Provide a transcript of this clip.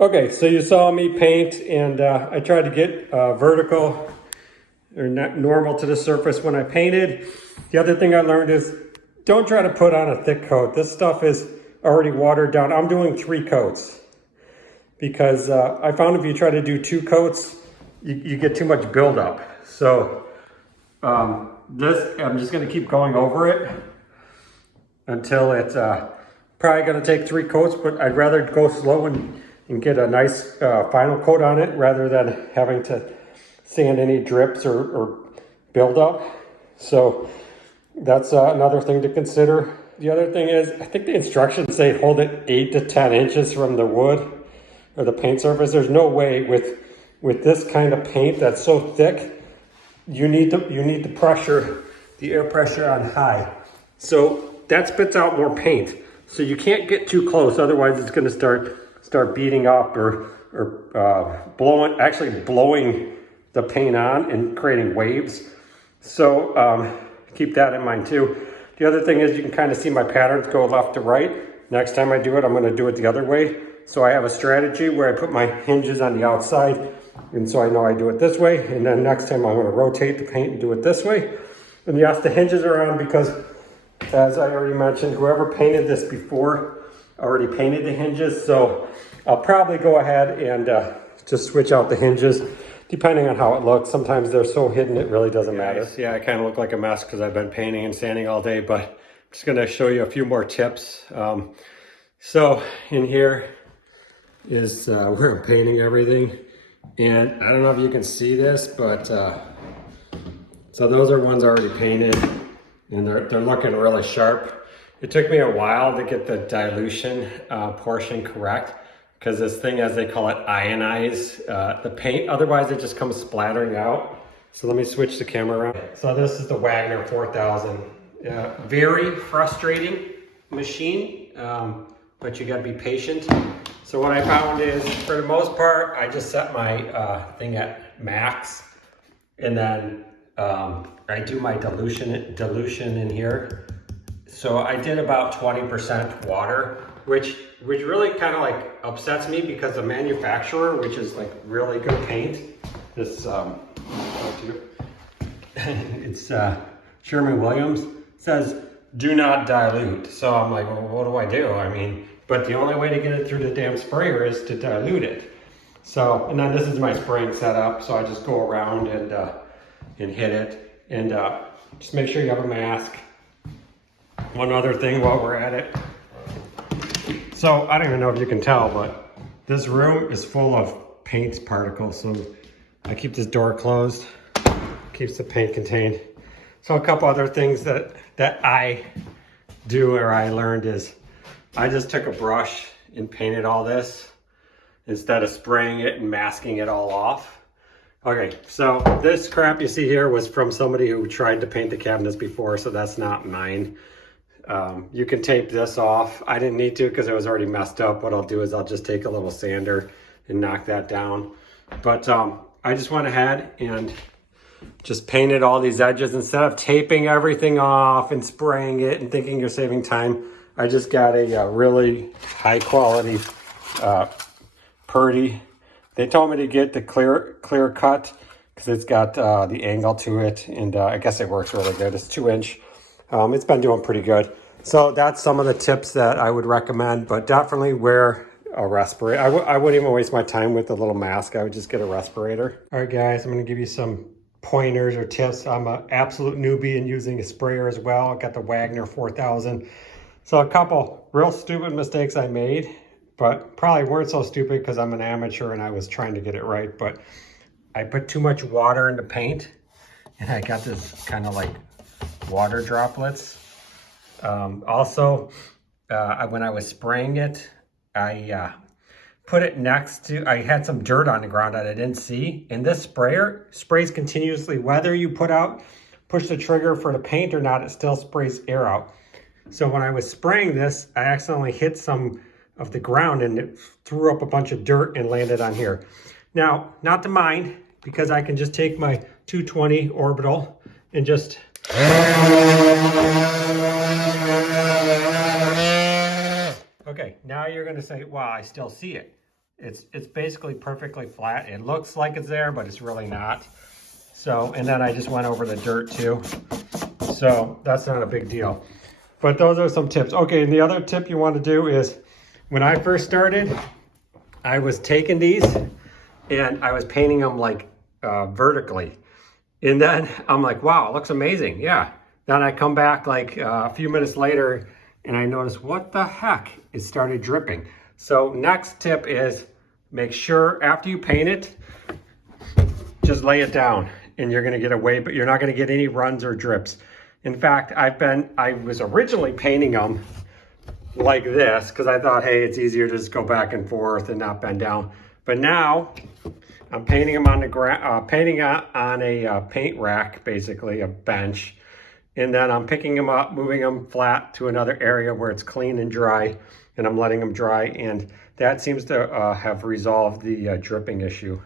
Okay, so you saw me paint, and I tried to get vertical or not normal to the surface when I painted. The other thing I learned is don't try to put on a thick coat. This stuff is already watered down. I'm doing 3 coats because I found if you try to do 2 coats, you get too much buildup. So this, I'm just gonna keep going over it until it's probably gonna take 3 coats, but I'd rather go slow and get a nice final coat on it rather than having to sand any drips or buildup. So that's another thing to consider. The other thing is, I think the instructions say hold it 8 to 10 inches from the wood or the paint surface. There's no way with this kind of paint that's so thick, you need the pressure, the air pressure on high. So that spits out more paint. So you can't get too close, otherwise it's gonna start beating up or blowing the paint on and creating waves. So keep that in mind too. The other thing is you can kind of see my patterns go left to right. Next time I do it, I'm gonna do it the other way. So I have a strategy where I put my hinges on the outside, and so I know I do it this way, and then next time I'm gonna rotate the paint and do it this way. And yes, the hinges are on because, as I already mentioned, whoever painted this before already painted the hinges, so I'll probably go ahead and just switch out the hinges depending on how it looks. Sometimes they're so hidden it really doesn't matter. Yeah, I kind of look like a mess because I've been painting and sanding all day, but I'm just going to show you a few more tips. So in here is where I'm painting everything, and I don't know if you can see this, but so those are ones already painted and they're looking really sharp. It took me a while to get the dilution portion correct, because this thing, as they call it, ionize the paint. Otherwise, it just comes splattering out. So let me switch the camera around. So this is the Wagner 4000. Very frustrating machine, but you gotta be patient. So what I found is, for the most part, I just set my thing at max, and then I do my dilution in here. So I did about 20% water, which really kind of like upsets me, because the manufacturer, which is like really good paint, this it's Sherwin-Williams, says do not dilute. So I'm like, well, what do I do? I mean, but the only way to get it through the damn sprayer is to dilute it. So, and then this is my spraying setup, so I just go around and hit it, and just make sure you have a mask. One other thing while we're at it. So I don't even know if you can tell, but this room is full of paint particles. So I keep this door closed, keeps the paint contained. So a couple other things that I do, or I learned, is I just took a brush and painted all this instead of spraying it and masking it all off. Okay, so this crap you see here was from somebody who tried to paint the cabinets before, so that's not mine. You can tape this off. I didn't need to because it was already messed up. What I'll do is I'll just take a little sander and knock that down. But I just went ahead and just painted all these edges. Instead of taping everything off and spraying it and thinking you're saving time, I just got a really high quality Purdy. They told me to get the clear cut because it's got the angle to it, and I guess it works really good. It's 2-inch. It's been doing pretty good. So that's some of the tips that I would recommend, but definitely wear a respirator. I wouldn't even waste my time with a little mask. I would just get a respirator. All right, guys, I'm gonna give you some pointers or tips. I'm an absolute newbie in using a sprayer as well. I got the Wagner 4000. So a couple real stupid mistakes I made, but probably weren't so stupid because I'm an amateur and I was trying to get it right. But I put too much water in the paint, and I got this kind of like water droplets. Also, when I was spraying it, I put it next to, I had some dirt on the ground that I didn't see, and this sprayer sprays continuously. Whether you push the trigger for the paint or not, it still sprays air out. So when I was spraying this, I accidentally hit some of the ground and it threw up a bunch of dirt and landed on here. Now, not to mind, because I can just take my 220 orbital and just okay, now you're going to say, wow, I still see it. It's basically perfectly flat. It looks like it's there, but it's really not. So, and then I just went over the dirt too. So that's not a big deal. But those are some tips. Okay, and the other tip you want to do is, when I first started, I was taking these and I was painting them like vertically. And then I'm like, wow, it looks amazing. Yeah. Then I come back like a few minutes later and I notice, what the heck? It started dripping. So next tip is, make sure after you paint it, just lay it down and you're gonna get away, but you're not gonna get any runs or drips. In fact, I was originally painting them like this because I thought, hey, it's easier to just go back and forth and not bend down. But now I'm painting them on the painting on a paint rack, basically a bench. And then I'm picking them up, moving them flat to another area where it's clean and dry, and I'm letting them dry. And that seems to have resolved the dripping issue.